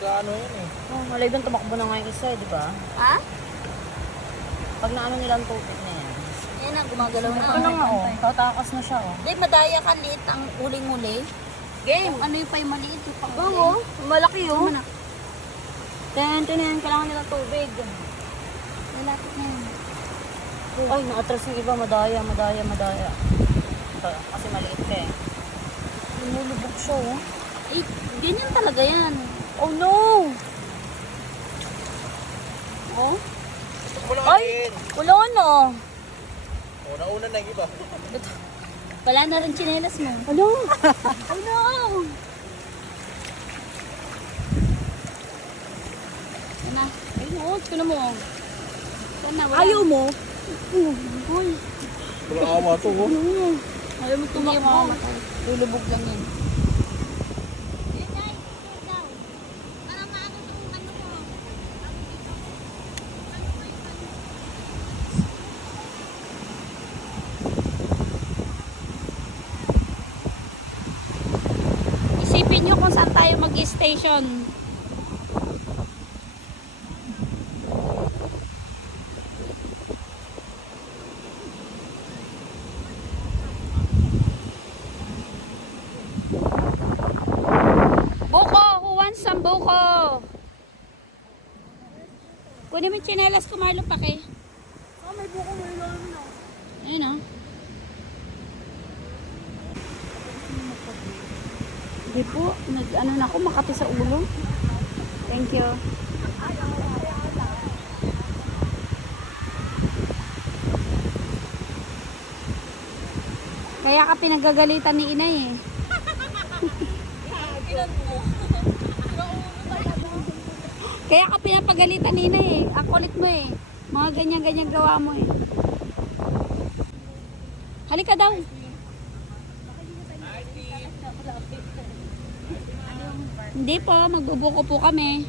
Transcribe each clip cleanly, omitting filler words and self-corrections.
Ano yun eh. Oh, malay doon tumakbo na nga yung isa, di ba? Ha? Pag naano nilang tubig na yan. Yan na, gumagalaw na. Ito na nga, oh. Tatakas na siya, oh. Di, madaya ka liit ang uling-uli. Game. Ano yung pa yung maliit? Yung pang Oo, malaki yun. Tinan, kailangan nila tubig. Lalapit na yun. Ay, naatras yung iba, madaya. Ito, kasi maliit ka eh. Lumulubog siya, oh. Eh, ganyan talaga yan. Oh no! Oh? Gusto mo lang Ay! alin. Wala na! Una-una na yung iba. Wala na rin tsinelas mo. Ano? Ano? Yan na. Ay, no, tignan mo. Yan na, wala. Ayaw mo? Uy. Walang awa to, oh. Ayaw mo Hindi tumakbo. mamamatay. Lulubog lang yun. Isipin nyo kung saan tayo mag-station. Buko! Who wants some buko? Kunin mo yung tsinelas ko, Marlo, pake. Ah, may buko mo yun na. Ayun o. Hindi po, ano na ako, makati sa ulo. Thank you. Kaya ka pinagagalitan ni inay eh. Kaya ka pinapagalitan ni inay eh. Ang kulit mo eh. Mga ganyan-ganyan gawa mo eh. Halika daw. Hindi po, magbubuko po kami.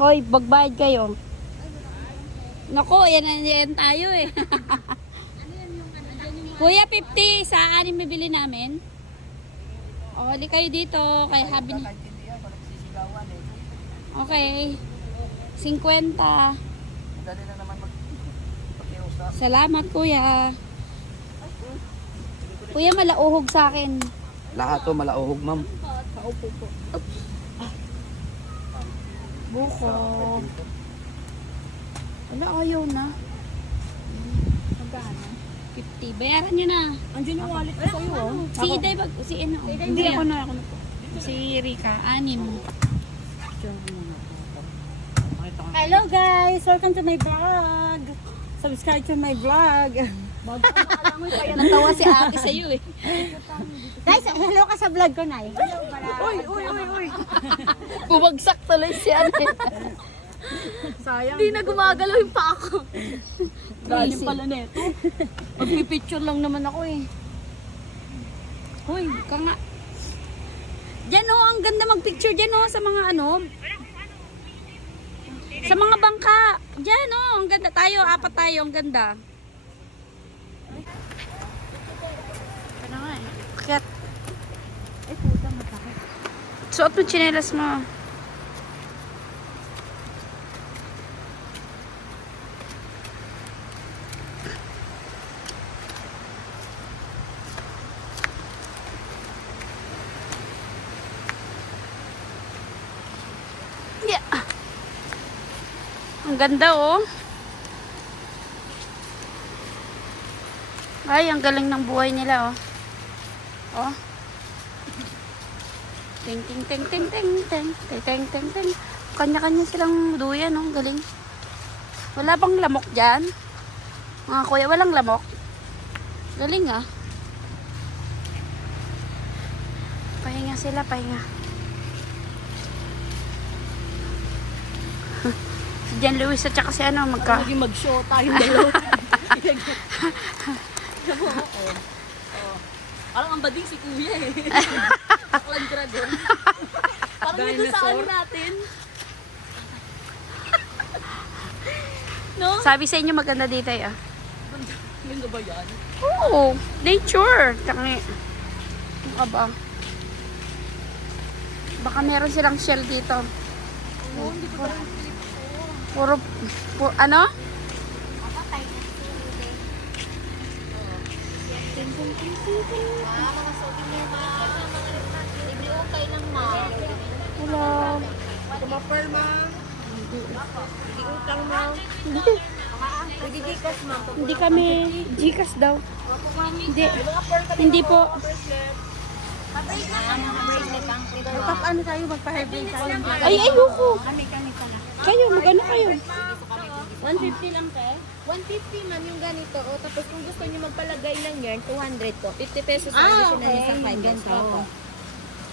Hoy, bagbayad kayo. Nako, yan tayo eh. Kuya, 50 sa anim bibili namin. O, hali kayo dito. Kay habi na. Okay. 50. Dali na naman mag-pakiusap. Salamat, kuya. Kuya, malauhog sa akin. Lahat to malauhog, ma'am. Buko. Wala, ayaw na. Magkano? 50. Bayaran nyo na. Andiyan yung wallet ko sa'yo, oh. Si Iday, si ano? Hindi ako na. Si Rika, 6. Hello guys! Welcome to my vlog! Subscribe to my vlog! Natawa si ate sa'yo eh. Guys, hello ka sa vlog ko, Nay. Uy! Bumagsak tuloy si ate. Sayang. Hindi na gumagalaw yung pa ako. Galing pala neto. Magpipicture lang naman ako eh. Hoy, ka nga. Diyan oh, ang ganda magpicture dyan oh, sa mga ano. Sa mga bangka. Diyan oh, ang ganda. Tayo, 4 tayo, ang ganda. Ano nga eh. Kaya, Puta, masakit. suot mo tsinelas mo. Yeah. Ang ganda oh. Ay, ang galing ng buhay nila oh. Oh. Ting ting ting ting ting ting ting ting ting ting. Kanya-kanya silang duyan oh, galing. Wala bang lamok diyan? Mga kuya, walang lamok. Galing ah. Pahinga sila, pahinga. Si Jan Luis at saka si ano, magka... Maging mag-show tayong dalawa. Parang ang bading si Kuya eh. Aklan Dragon. Parang may doon sa ano natin. No? Sabi sa inyo maganda dito ah. Ganda ba yan? Oo, nature. Tangi. Ano ka ba? Baka meron silang shell dito. Puro, ano? Mga souvenir, ma'am. Libre okay lang, ma'am. Hello. Tumaper, ma. Hindi utang, ma'am. Pwede Gcash, ma'am. Hindi kami Gcash daw. Hindi. Hindi po. Magpapaano tayo? Magpa-hairbreak tayo. Ay, ayoko. Kayo, magano kayo? 150 lang, te? 150, ma'am, yung ganito. O, tapos kung gusto niyo magpalagay ng yarn, 200 po. 50 pesos ang additional niya sa 5 ganito.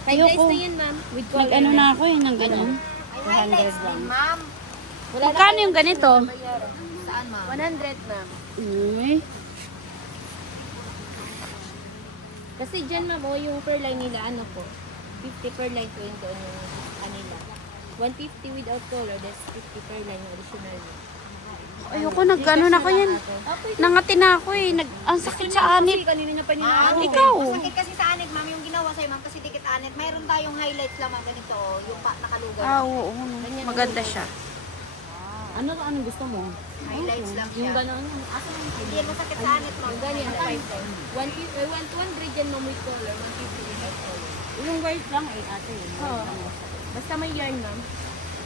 5 Ayoko. days na yan, ma'am. With color. Nag-ano na ako eh, ng ganun. 200 lang. Ma'am. Magkano yung ganito? Saan, ma'am? 100, ma'am. Uy. Kasi dyan, ma'am, o, yung per line nila, ano po? 50 per line po yung doon yung kanila. 150 without color, that's 50 per line yung additional niya. Ayoko, nag-ano na ako yan. Nangati na ako eh. Ang sakit sa anit. Kanina niya pa niya. Ikaw. Sakit kasi sa anit, ma'am, yung ginawa sa'yo, ma'am, kasi dikit anit. Mayroon tayong highlights lang, ma'am, ganito, oh, yung nakalugan. Ah, oo. Maganda siya. Ano gusto mo? Highlights lang siya. Yung gano'n. Hindi yan masakit sa anit, ma'am. Ganyan, 5 times. 200 yan, ma'am, with color. 150 without color. Yung white lang eh, ate. Oo. Basta may yarn, ma'am.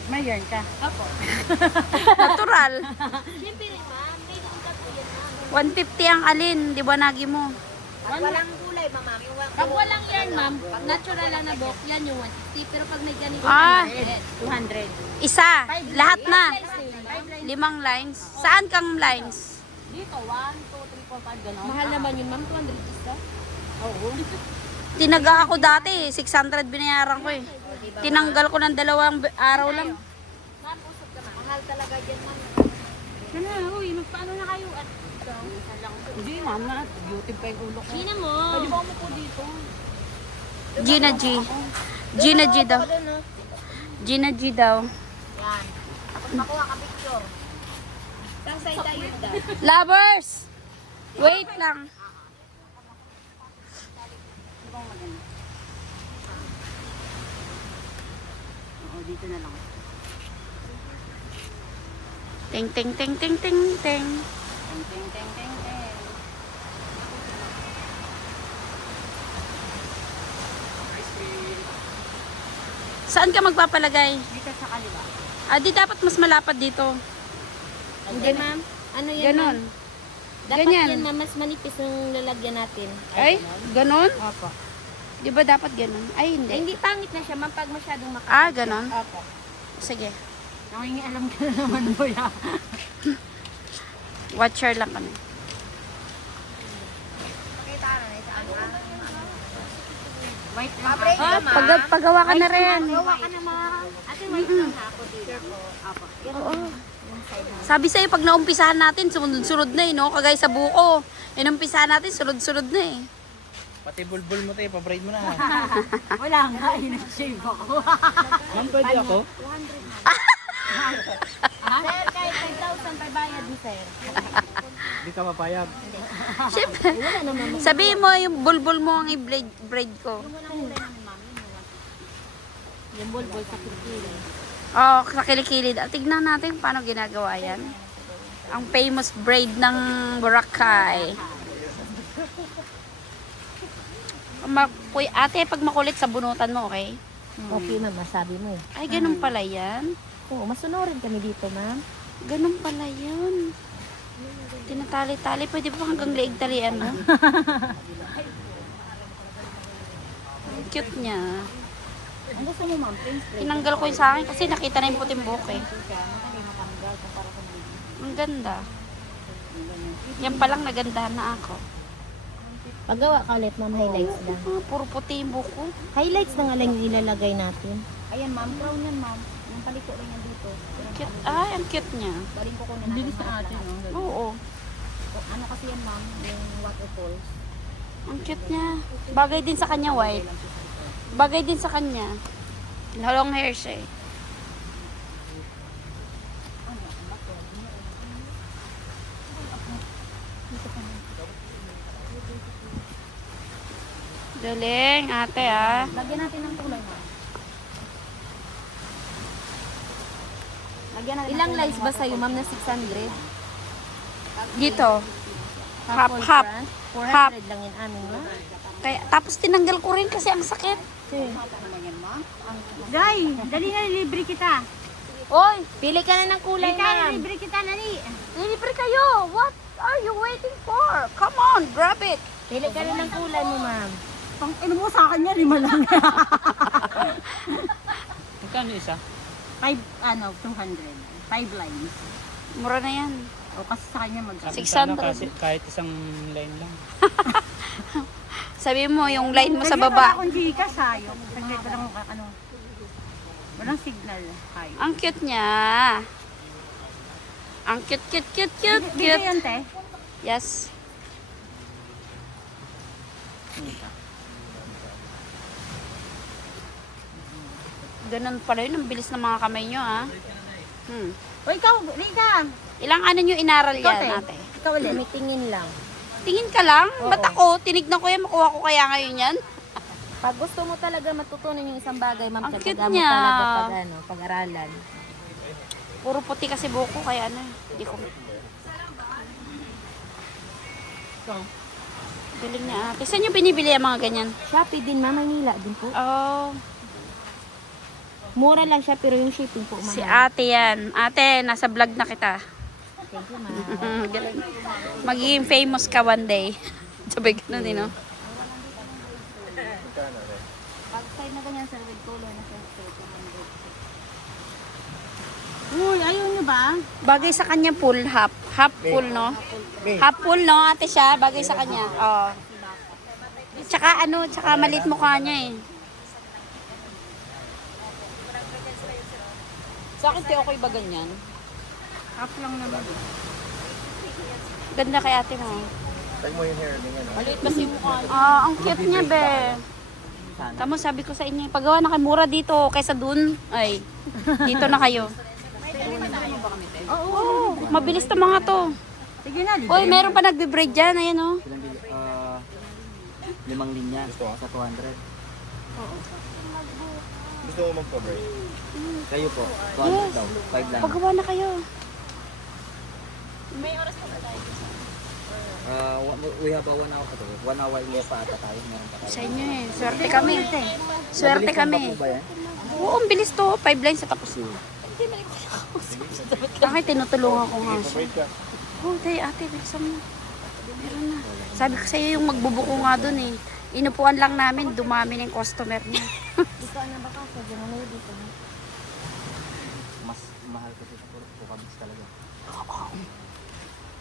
May yarn ka. Apo. Natural. Siyempre rin, ma'am. May naunta po yan, ma'am. 150 ang alin. Di ba nagi mo? Pag walang gulay, ma'am, yung Pag walang yarn, ma'am, natural lang na box, yan yung 150. Pero pag may ganito, Ah. 200. Isa. Lahat na. 5 5 lines. Saan kang lines? Dito, 1, 2, 3, 4, 5, gano'n. Mahal naman yun, ma'am. 200 isa. Oo. Tinaga ako dati. 600 binayaran ko eh. Tinanggal ko ng 2 araw lang. mahal talaga dyan, ma'am. Sana, uy, magpaano na kayo? At hindi, mama. Beauty pa yung ulo ko. Sina mo. Pwede ba umupo dito? Gina G. Gina G daw. Ako doon, no? Gina G daw. Yan. Tapos makuha ka picture. Saan side tayo daw? Lovers! Wait lang. Oo, dito na lang. Ting ting ting ting ting ting. Teng, teng, teng, teng, teng. Saan ka magpapalagay? Dito sa kaliwa. Ah, di dapat mas malapad dito. Hindi, ma'am. Ano yan, Ganon. ma'am? Dapat Ganyan. yan, ma'am. Mas manipis yung lalagyan natin. Ay, ganon? Opo. Di ba dapat ganon? Ay, Ay, hindi. hindi pangit na siya, ma'am, pag masyadong makapal. Ah, ganon? Opo. Sige. Nangingialam ka na naman mo ya. Watcher lang kami. Pakita na na sa ano, ah. White lang. Pa-break Ah, ka, ma'am. pagawa ka na rin. Gawa ka na, ma'am. Ate, white lang ha ako dito. Oo. Sabi sa'yo, pag naumpisahan natin, sunod-sunod na eh, no? Kagaya sa buko. Inumpisahan natin, sunod-sunod na eh. Pati bulbul mo tayo, pa-braid mo na. Wala nga, in-shave ako. Ma'am, pwede ako? Sir, kahit 5,000 per bayad mo, sir. Hindi ka mapayag. Siyempre. Sabihin mo, yung bulbul mo ang i-braid ko. Yung bulbul sa kilikili. Oh, sa kilikilid. Ah, tignan natin paano ginagawa yan. Ang famous braid ng Boracay. Ate, pag makulit sa bunutan mo, okay? Okay, ma'am. Masabi mo. Ay, ganun pala yan. Oo, masunurin kami dito, ma'am. Ganun pala yun. Tinatali-tali. Pwede ba hanggang leeg talian mo? Ang cute niya. Ang gusto mo, ma'am? Prince spray. Tinanggal ko yung sa akin kasi nakita na yung puting buhok eh. Ang ganda. Yan palang nagandahan na ako. Paggawa ka ulit, ma'am, highlights lang. Ah, puro puti yung buhok ko. Highlights na nga lang yung ilalagay natin. Ayan, ma'am. Crown yan, ma'am. Yung paliko rin yan dito. Cute. Ay, ang cute niya. Baling ko na bilis na ate, no? Oo. Ano kasi yan, ma'am? Yung waterfalls. Ang cute niya. Bagay din sa kanya, white. Bagay din sa kanya. Long hair siya eh. Galing, ate ah. Lagyan natin ng kulay, ma'am. Lagyan na Ilang lines ba sa'yo, ma'am, na 600? Dito. Half, Full half. front? Half. 400 lang yun amin, ma'am. Kaya, tapos tinanggal ko rin kasi ang sakit. Guy, dali na libre kita. Oy, Pili ka na ng kulay, ma'am. Libre kita, dali. libre kayo. What are you waiting for? Come on, grab it. Pili ka na ng kulay mo, ma'am. Pang ano mo sa akin niya, 5 lang. Magkano isa? 200. 5 lines. Mura na yan. O kasi sa kanya mag 600. Kahit isang line lang. Sabi mo, yung line mo sa Wala baba. akong Gcash, hayop. Saglit ko lang walang signal, hayop. Ang cute niya. Ang cute, cute, cute, cute, Bigay cute. yun, te. Yes. Ganun pala yun. Ang bilis ng mga kamay nyo, ah. O ikaw, Rika. Ilang ano nyo inaral Ikaw, yan, te. ate? Ikaw ulit. Tumitingin lang. Tingin ka lang? Ba't ako? Tinignan ko yan. Makuha ko kaya ngayon yan? Pag gusto mo talaga matutunan yung isang bagay, ma'am, Ang cute talaga mo niya. talaga pag-aralan. Puro puti kasi buko. Kaya ano, hindi ko... Galing niya, ate. Saan nyo binibili ang mga ganyan? Shopee din, ma'am, Manila din po. Oh, Mura lang siya, pero yung shipping po, ma'am. si ate yan. Ate, nasa vlog na kita. Thank you, ma'am. Galing. Magiging famous ka one day. Sabay ganun din, no? Pag side na ganyan, sir, with color na siya. Uy, ayaw nyo ba? Bagay sa kanya full, half. Half full, no? Half full, no? Ate siya, bagay sa kanya. Oh. Tsaka ano, tsaka malit mukha niya eh. Sa akin, te, okay ba ganyan? Half lang naman. Ganda kay ate mo. Tag mo yung hair din yan. Maliit kasi yung mukha. Ah, ang cute niya, be. Tama, sabi ko sa inyo, paggawa na kayo mura dito kaysa dun. Ay, dito na kayo. Oo, mabilis to mga to. Sige na, libre. Uy, meron pa nagbe-braid dyan, ayan oh. 5 linya sa 200. Gusto mo mag-cover? Kayo po. 200 daw. 5 lang. Paggawa na kayo. We have a 1 hour. 1 hour left pa ata tayo. Meron pa tayo. Sa inyo eh, swerte kami. Swerte kami. Ba yan? Oo, ang bilis to. 5 lines sa tapos na. Bakit tinutulungan ko nga siya? Oh, tayo ate, bilisan mo. Meron na. Sabi ko sa'yo yung magbubuko nga dun eh. Inupuan lang namin, dumami ng customer niya. Dito na ba ka? Sa dyan na dito.